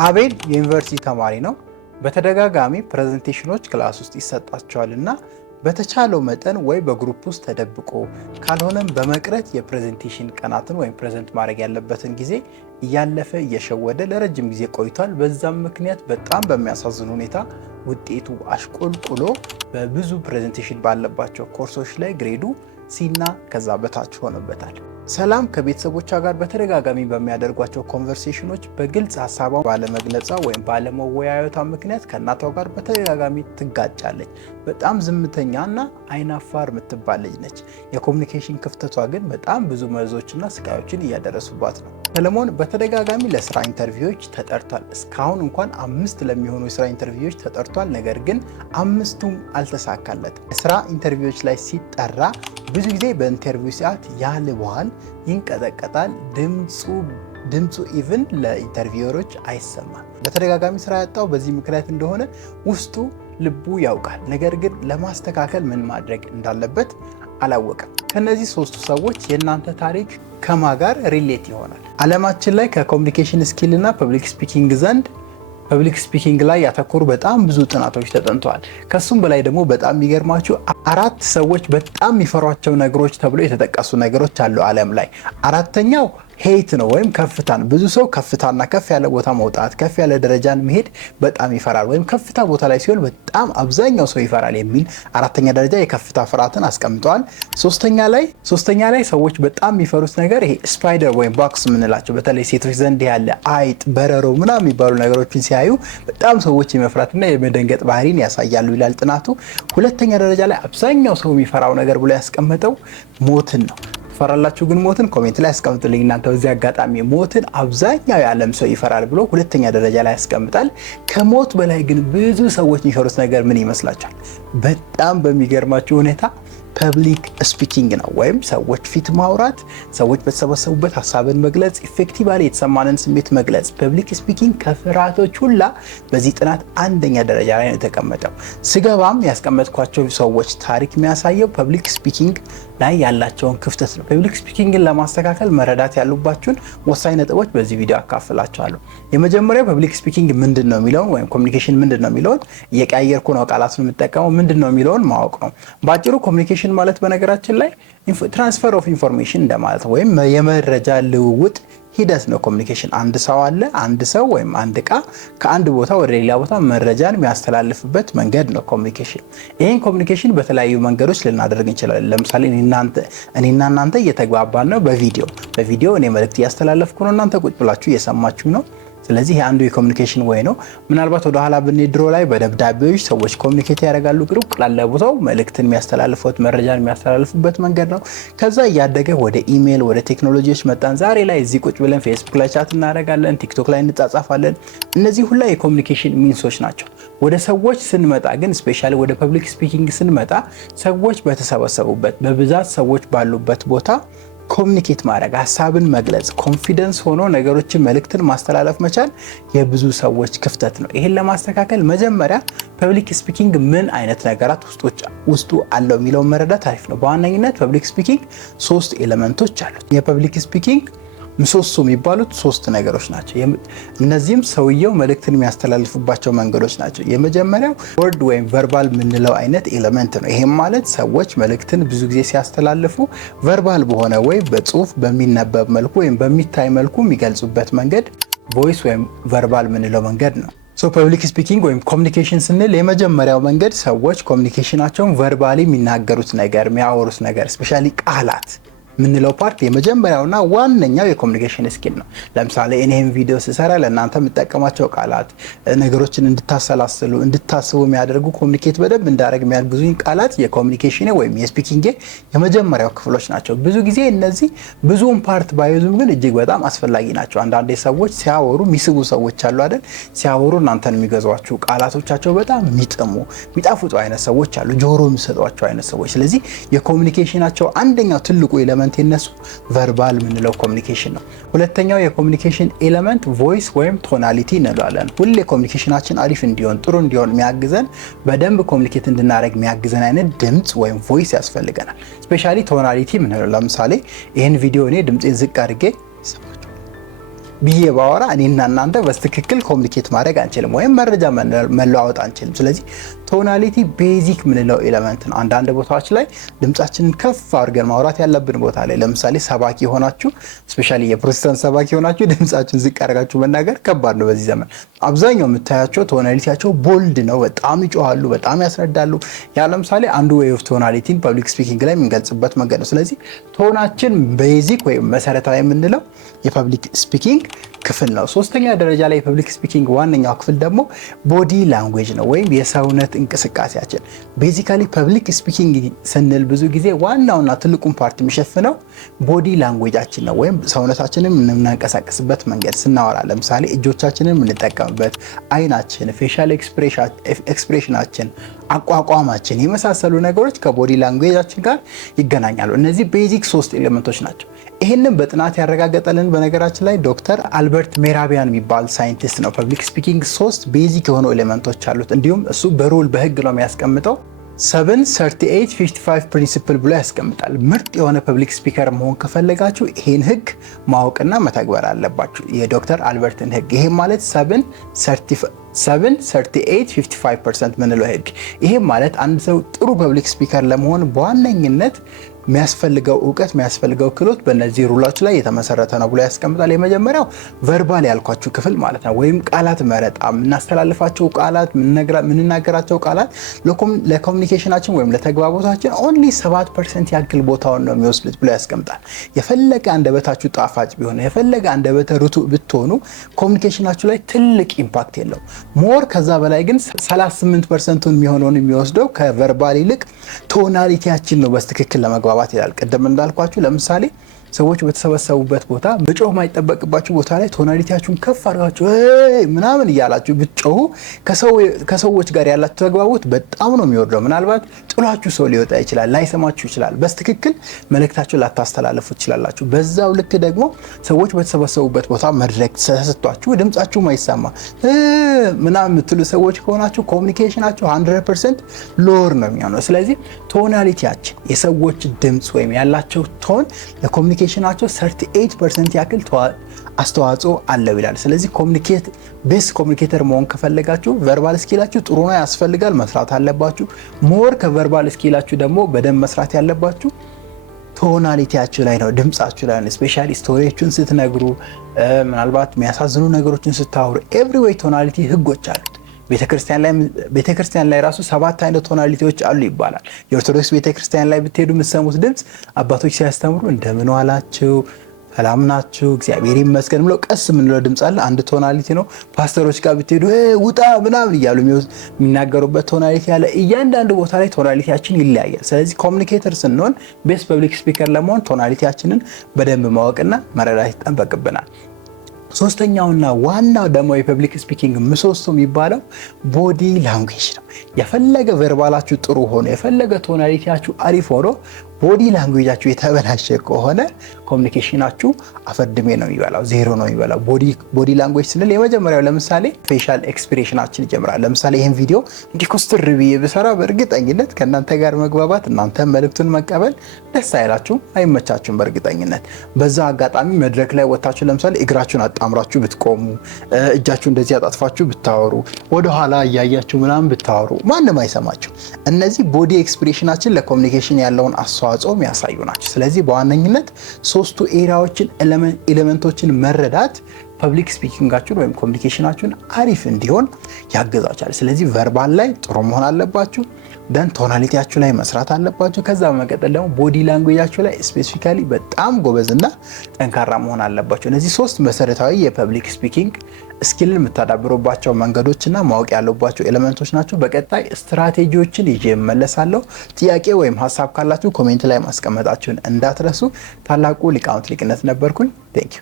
አቤል የዩኒቨርሲቲ ተማሪ ነው። በተደጋጋሚ ፕሬዘንቴሽኖች ክላስ ውስጥ ይሰጣቸዋልና በተቻለው መጠን ወይ በግሩፕ ውስጥ ተደብቆ ካልሆነም በመቅረት የፕሬዘንቴሽን ቀናትን ወይም ፕሬዘንት ማድረግ ያለበትን ጊዜ እያለፈ እየሸወደ ለረጅም ጊዜ ቆይቷል። በዛም ምክንያት በጣም በሚያሳዝን ሁኔታ ውጤቱ አሽቆልቁሎ በብዙ ፕሬዘንቴሽን ባለባቸው ኮርሶች ላይ ግሬዱ ሲና ከዛ በታች ሆኖበታል። ሰላም ከቤተሰቦቿ ጋር በተደጋጋሚ በሚያደርጓቸው ኮንቨርሴሽኖች በግልጽ ሀሳቧን ባለመግለጿ ወይም ባለመወያየቷ ምክንያት ከእናቷ ጋር በተደጋጋሚ ትጋጫለች። በጣም ዝምተኛና አይናፋር የምትባል ልጅ ነች። የኮሚኒኬሽን ክፍተቷ ግን በጣም ብዙ መርዞችና ስቃዮችን እያደረሱባት ነው። ሰለሞን በተደጋጋሚ ለስራ ኢንተርቪዎች ተጠርቷል። እስካሁን እንኳን 5 ለሚሆኑ የስራ ኢንተርቪዎች ተጠርቷል። ነገር ግን 5ቱም አልተሳካለትም። የስራ ኢንተርቪዎች ላይ ሲጠራ ብዙ ጊዜ በኢንተርቪው ሰዓት ያልበዋል፣ ይንቀጠቀጣል። ድምፁ ኢቭን ለኢንተርቪወሮች አይሰማም። በተደጋጋሚ ስራ ያጣው በዚህ ምክንያት እንደሆነ ውስጡ ልቡ ያውቃል። ነገር ግን ለማስተካከል ምን ማድረግ እንዳለበት አላወቀም። ከነዚህ 3ቱ ሰዎች የእናንተ ታሪክ ከማ ጋር ሪሌት ይሆናል? ዓለማችን ላይ ከኮሚኒኬሽን ስኪል እና ፐብሊክ ስፒኪንግ ዘንድ ፐብሊክ ስፒኪንግ ላይ ያተኮሩ በጣም ብዙ ጥናቶች ተጠንተዋል። ከሱም በላይ ደግሞ በጣም የሚገርማችሁ 4 ሰዎች በጣም የሚፈሯቸው ነገሮች ተብሎ የተጠቀሱ ነገሮች አሉ ዓለም ላይ። 4ኛው ሄይት ነው ወይም ከፍታን። ብዙ ሰው ከፍታና ከፍ ያለ ቦታ መውጣት፣ ከፍ ያለ ደረጃን መሄድ በጣም ይፈራል፣ ወይም ከፍታ ቦታ ላይ ሲሆን በጣም አብዛኛው ሰው ይፈራል የሚል 4ኛ ደረጃ የከፍታ ፍርሃትን አስቀምጠዋል። ሶስተኛ ላይ ሰዎች በጣም የሚፈሩት ነገር ይሄ ስፓይደር ወይም ቦክስ የምንላቸው በተለይ ሴቶች ዘንድ ያለ አይጥ፣ በረሮ ምናምን የሚባሉ ነገሮችን ሲያዩ በጣም ሰዎች የመፍራትና የመደንገጥ ባህሪን ያሳያሉ ይላል ጥናቱ። 2ኛ ደረጃ ላይ አብዛኛው ሰው የሚፈራው ነገር ብሎ ያስቀመጠው ሞትን ነው። ፈራላችሁ ግን ሞትን? ኮሜንት ላይ አስቀምጡልኝ እናንተ። በዚህ አጋጣሚ ሞትን አብዛኛው የዓለም ሰው ይፈራል ብሎ 2ኛ ደረጃ ላይ ያስቀምጣል። ከሞት በላይ ግን ብዙ ሰዎች የሚፈሩት ነገር ምን ይመስላችኋል? በጣም በሚገርማችሁ ሁኔታ ፐብሊክ ስፒኪንግ ነው፣ ወይም ሰዎች ፊት ማውራት፣ ሰዎች በተሰበሰቡበት ሀሳብን መግለጽ፣ ኢፌክቲቭሊ የተሰማንን ስሜት መግለጽ። ፐብሊክ ስፒኪንግ ከፍርሃቶች ሁላ በዚህ ጥናት 1ኛ ደረጃ ላይ ነው የተቀመጠው። ስገባም ያስቀመጥኳቸው ሰዎች ታሪክ የሚያሳየው ፐብሊክ ስፒኪንግ ላይ ያላቸውን ክፍተት ነው። ፐብሊክ ስፒኪንግን ለማስተካከል መረዳት ያሉባችሁን ወሳኝ ነጥቦች በዚህ ቪዲዮ አካፍላችኋለሁ። የመጀመሪያው ፐብሊክ ስፒኪንግ ምንድን ነው የሚለውን ወይም ኮሚኒኬሽን ምንድን ነው የሚለውን እየቀያየርኩ ነው ቃላቱን የምጠቀመው፣ ምንድን ነው የሚለውን ማወቅ ነው። በአጭሩ ኮሚኒኬሽን ማለት በነገራችን ላይ ትራንስፈር ኦፍ ኢንፎርሜሽን እንደማለት ነው፣ ወይም የመረጃ ልውውጥ ሂደት ነው። ኮሚኒኬሽን አንድ ሰው ወይም አንድ እቃ ከአንድ ቦታ ወደ ሌላ ቦታ መረጃን የሚያስተላልፍበት መንገድ ነው ኮሚኒኬሽን። ይህን ኮሚኒኬሽን በተለያዩ መንገዶች ልናደርግ እንችላለን። ለምሳሌ እኔና እናንተ እየተግባባን ነው በቪዲዮ እኔ መልእክት እያስተላለፍኩ ነው፣ እናንተ ቁጭ ብላችሁ እየሰማችሁ ነው። ስለዚህ ይሄ አንዱ የኮሚኒኬሽን ወይ ነው። ምናልባት ወደ ኋላ ብንሄድ ድሮ ላይ በደብዳቤዎች ሰዎች ኮሚኒኬት ያደርጋሉ። ሩቅ ላለ ቦታው መልእክትን የሚያስተላልፉት መረጃን የሚያስተላልፉበት መንገድ ነው። ከዛ እያደገ ወደ ኢሜል ወደ ቴክኖሎጂዎች መጣን። ዛሬ ላይ እዚህ ቁጭ ብለን ፌስቡክ ላይ ቻት እናደርጋለን፣ ቲክቶክ ላይ እንጻጻፋለን። እነዚህ ሁላ የኮሚኒኬሽን ሚንሶች ናቸው። ወደ ሰዎች ስንመጣ ግን ስፔሻሊ ወደ ፐብሊክ ስፒኪንግ ስንመጣ ሰዎች በተሰበሰቡበት በብዛት ሰዎች ባሉበት ቦታ ኮሚኒኬት ማድረግ፣ ሀሳብን መግለጽ፣ ኮንፊደንስ ሆኖ ነገሮችን መልእክትን ማስተላለፍ መቻል የብዙ ሰዎች ክፍተት ነው። ይሄን ለማስተካከል መጀመሪያ ፐብሊክ ስፒኪንግ ምን አይነት ነገራት ውስጡ አለው የሚለውን መረዳት አሪፍ ነው። በዋነኝነት ፐብሊክ ስፒኪንግ 3 ኤሌመንቶች አሉት። የፐብሊክ ስፒኪንግ ምሰሶ የሚባሉት 3 ነገሮች ናቸው። እነዚህም ሰውየው መልእክትን የሚያስተላልፉባቸው መንገዶች ናቸው። የመጀመሪያው ወርድ ወይም ቨርባል የምንለው አይነት ኤሌመንት ነው። ይሄም ማለት ሰዎች መልእክትን ብዙ ጊዜ ሲያስተላልፉ ቨርባል በሆነ ወይ በጽሁፍ በሚነበብ መልኩ ወይም በሚታይ መልኩ የሚገልጹበት መንገድ ቮይስ ወይም ቨርባል የምንለው መንገድ ነው። ፐብሊክ ስፒኪንግ ወይም ኮሚኒኬሽን ስንል የመጀመሪያው መንገድ ሰዎች ኮሚኒኬሽናቸውን ቨርባሊ የሚናገሩት ነገር የሚያወሩት ነገር ስፔሻሊ ቃላት ምንለው ፓርት የመጀመሪያውና ዋነኛው የኮሚኒኬሽን ስኪል ነው። ለምሳሌ እኔም ቪዲዮ ስሰራ ለእናንተ የምጠቀማቸው ቃላት ነገሮችን እንድታሰላስሉ እንድታስቡ የሚያደርጉ ኮሚኒኬት በደንብ እንዳደረግ የሚያግዙኝ ቃላት የኮሚኒኬሽን ወይም የስፒኪንግ የመጀመሪያው ክፍሎች ናቸው። ብዙ ጊዜ እነዚህ ብዙውን ፓርት ባይዙም ግን እጅግ በጣም አስፈላጊ ናቸው። አንዳንዴ ሰዎች ሲያወሩ የሚስቡ ሰዎች አሉ አይደል? ሲያወሩ እናንተን የሚገዟችሁ ቃላቶቻቸው በጣም የሚጣፍጡ አይነት ሰዎች አሉ፣ ጆሮ የሚሰጧቸው አይነት ሰዎች። ስለዚህ የኮሚኒኬሽናቸው አንደኛው ትልቁ ኤሌመንት የነሱ ቨርባል ምንለው ኮሚኒኬሽን ነው። ሁለተኛው የኮሚኒኬሽን ኤሌመንት ቮይስ ወይም ቶናሊቲ እንለዋለን። ሁሌ ኮሚኒኬሽናችን አሪፍ እንዲሆን ጥሩ እንዲሆን የሚያግዘን በደንብ ኮሚኒኬት እንድናደርግ የሚያግዘን አይነት ድምጽ ወይም ቮይስ ያስፈልገናል። ስፔሻሊ ቶናሊቲ ምንለው ለምሳሌ ይህን ቪዲዮ እኔ ድምጼን ዝቅ አድርጌ ብዬ ባወራ እኔና እናንተ በትክክል ኮሚኒኬት ማድረግ አንችልም ወይም መረጃ መለዋወጥ አንችልም። ስለዚህ ቶናሊቲ ቤዚክ ምንለው ኤሌመንት ነው። አንዳንድ ቦታዎች ላይ ድምጻችንን ከፍ አድርገን ማውራት ያለብን ቦታ ላይ ለምሳሌ ሰባኪ ሆናችሁ ስፔሻሊ የፕሮቴስታንት ሰባኪ ሆናችሁ ድምጻችሁን ዝቅ አድርጋችሁ መናገር ከባድ ነው በዚህ ዘመን። አብዛኛው የምታያቸው ቶናሊቲያቸው ቦልድ ነው፣ በጣም ይጮሃሉ፣ በጣም ያስረዳሉ። ያ ለምሳሌ አንዱ ዌይ ኦፍ ቶናሊቲን ፐብሊክ ስፒኪንግ ላይ የምንገልጽበት መንገድ ነው። ስለዚህ ቶናችን ቤዚክ ወይም መሰረታዊ የምንለው የፐብሊክ ስፒኪንግ ክፍል ነው። ሶስተኛ ደረጃ ላይ የፐብሊክ ስፒኪንግ ዋነኛው ክፍል ደግሞ ቦዲ ላንጉዌጅ ነው ወይም የሰውነት እንቅስቃሴያችን። ቤዚካሊ ፐብሊክ ስፒኪንግ ስንል ብዙ ጊዜ ዋናውና ትልቁን ፓርት የሚሸፍነው ቦዲ ላንጉዌጃችን ነው ወይም ሰውነታችንን የምናንቀሳቀስበት መንገድ ስናወራ፣ ለምሳሌ እጆቻችንን የምንጠቀምበት፣ አይናችን፣ ፌሻል ኤክስፕሬሽናችን፣ አቋቋማችን የመሳሰሉ ነገሮች ከቦዲ ላንጉዌጃችን ጋር ይገናኛሉ። እነዚህ ቤዚክ 3 ኤሌመንቶች ናቸው። ይህንን በጥናት ያረጋገጠልን በነገራችን ላይ ዶክተር አልበርት ሜራቢያን የሚባል ሳይንቲስት ነው። ፐብሊክ ስፒኪንግ 3 ቤዚክ የሆኑ ኤሌመንቶች አሉት። እንዲሁም እሱ በሩል በህግ ነው የሚያስቀምጠው 73855 ፕሪንሲፕል ብሎ ያስቀምጣል። ምርጥ የሆነ ፐብሊክ ስፒከር መሆን ከፈለጋችሁ ይህን ህግ ማወቅና መተግበር አለባችሁ፣ የዶክተር አልበርትን ህግ። ይሄ ማለት 73855% ምንለው ህግ። ይሄ ማለት አንድ ሰው ጥሩ ፐብሊክ ስፒከር ለመሆን በዋነኝነት የሚያስፈልገው እውቀት የሚያስፈልገው ክህሎት በእነዚህ ሩሎች ላይ የተመሰረተ ነው ብሎ ያስቀምጣል። የመጀመሪያው ቨርባል ያልኳችሁ ክፍል ማለት ነው፣ ወይም ቃላት መረጣ፣ የምናስተላልፋቸው ቃላት፣ የምንናገራቸው ቃላት ለኮሚኒኬሽናችን ወይም ለተግባቦታችን ኦንሊ 7% ያክል ቦታውን ነው የሚወስዱት ብሎ ያስቀምጣል። የፈለገ አንደበታችሁ ጣፋጭ ቢሆን የፈለገ አንደበተ ርቱዕ ብትሆኑ ኮሚኒኬሽናችሁ ላይ ትልቅ ኢምፓክት የለው። ሞር ከዛ በላይ ግን 38% የሚሆነውን የሚወስደው ከቨርባል ይልቅ ቶናሊቲያችን ነው በትክክል ለመግባባት ይላል። ቀደም እንዳልኳችሁ ለምሳሌ ሰዎች በተሰበሰቡበት ቦታ መጮህ ማይጠበቅባችሁ ቦታ ላይ ቶናሊቲያችሁን ከፍ አድርጋችሁ ምናምን እያላችሁ ብትጮሁ ከሰዎች ጋር ያላችሁ ተግባቦት በጣም ነው የሚወርደው። ምናልባት ጥሏችሁ ሰው ሊወጣ ይችላል፣ ላይሰማችሁ ይችላል፣ በትክክል መልእክታችሁን ላታስተላልፉ ትችላላችሁ። በዛው ልክ ደግሞ ሰዎች በተሰበሰቡበት ቦታ መድረክ ተሰጥቷችሁ ድምጻችሁ ማይሰማ ምናምን የምትሉ ሰዎች ከሆናችሁ ኮሚኒኬሽናችሁ 100% ሎር ነው የሚሆነው። ስለዚህ ቶናሊቲያችን የሰዎች ድምጽ ወይም ያላቸው ቶን ለኮሚኒኬሽናቸው 38% ያክል አስተዋጽኦ አለው ይላል። ስለዚህ ቤስት ኮሚኒኬተር መሆን ከፈለጋችሁ ቨርባል ስኪላችሁ ጥሩ ነው፣ ያስፈልጋል፣ መስራት አለባችሁ። ሞር ከቨርባል ስኪላችሁ ደግሞ በደንብ መስራት ያለባችሁ ቶናሊቲያችሁ ላይ ነው፣ ድምጻችሁ ላይ ነው። ስፔሻሊ ስቶሪዎችን ስትነግሩ፣ ምናልባት የሚያሳዝኑ ነገሮችን ስታወሩ ኤቭሪዌይ ቶናሊቲ ህጎች አሉት። ቤተክርስቲያን ላይ ራሱ 7 አይነት ቶናሊቲዎች አሉ ይባላል። የኦርቶዶክስ ቤተክርስቲያን ላይ ብትሄዱ የምትሰሙት ድምጽ አባቶች ሲያስተምሩ እንደምን ዋላችሁ፣ ሰላም ናችሁ፣ እግዚአብሔር ይመስገን ብለው ቀስ የምንለው ድምጽ አለ፣ አንድ ቶናሊቲ ነው። ፓስተሮች ጋር ብትሄዱ ውጣ ምናምን እያሉ የሚናገሩበት ቶናሊቲ አለ። እያንዳንዱ ቦታ ላይ ቶናሊቲያችን ይለያያል። ስለዚህ ኮሚኒኬተር ስንሆን ቤስት ፐብሊክ ስፒከር ለመሆን ቶናሊቲያችንን በደንብ ማወቅና መረዳት ይጠበቅብናል። ሶስተኛውና ዋናው ደግሞ የፐብሊክ ስፒኪንግ ምሰሶ የሚባለው ቦዲ ላንጉዌጅ ነው። የፈለገ ቨርባላችሁ ጥሩ ሆኖ የፈለገ ቶናሊቲያችሁ አሪፍ ሆኖ ቦዲ ላንጉዌጃችሁ የተበላሸ ከሆነ ኮሚኒኬሽናችሁ አፈርድሜ ነው የሚበላው፣ ዜሮ ነው የሚበላው። ቦዲ ላንጉዌጅ ስንል የመጀመሪያው ለምሳሌ ፌሻል ኤክስፕሬሽናችን ይጀምራል። ለምሳሌ ይህን ቪዲዮ እንዲኮስትር ብዬ ብሰራ በእርግጠኝነት ከእናንተ ጋር መግባባት፣ እናንተ መልእክቱን መቀበል ደስ አይላችሁም፣ አይመቻችሁም በእርግጠኝነት። በዛ አጋጣሚ መድረክ ላይ ወጣችሁ ለምሳሌ እግራችሁን አጣምራችሁ ብትቆሙ፣ እጃችሁ እንደዚህ አጣጥፋችሁ ብታወሩ፣ ወደኋላ እያያችሁ ምናምን ብታወሩ ማንም አይሰማችሁ። እነዚህ ቦዲ ኤክስፕሬሽናችን ለኮሚኒኬሽን ያለውን አስተዋጽኦ የሚያሳዩ ናቸው። ስለዚህ በዋነኝነት 3ቱ ኤሪያዎችን ኤሌመንቶችን መረዳት ፐብሊክ ስፒኪንጋችሁን ወይም ኮሚኒኬሽናችሁን አሪፍ እንዲሆን ያግዛችኋል። ስለዚህ ቨርባል ላይ ጥሩ መሆን አለባችሁ፣ ደን ቶናሊቲያችሁ ላይ መስራት አለባችሁ። ከዛ በመቀጠል ደግሞ ቦዲ ላንጉዌጃችሁ ላይ ስፔሲፊካሊ በጣም ጎበዝና ጠንካራ መሆን አለባችሁ። እነዚህ 3 መሰረታዊ የፐብሊክ ስፒኪንግ ስኪልን የምታዳብሩባቸው መንገዶችና ማወቅ ያለባቸው ኤሌመንቶች ናቸው። በቀጣይ ስትራቴጂዎችን ይዤ እመለሳለሁ። ጥያቄ ወይም ሀሳብ ካላችሁ ኮሜንት ላይ ማስቀመጣችሁን እንዳትረሱ። ታላቁ ሊቃውንት ሊቅነት ነበርኩኝ። ቴንክ ዩ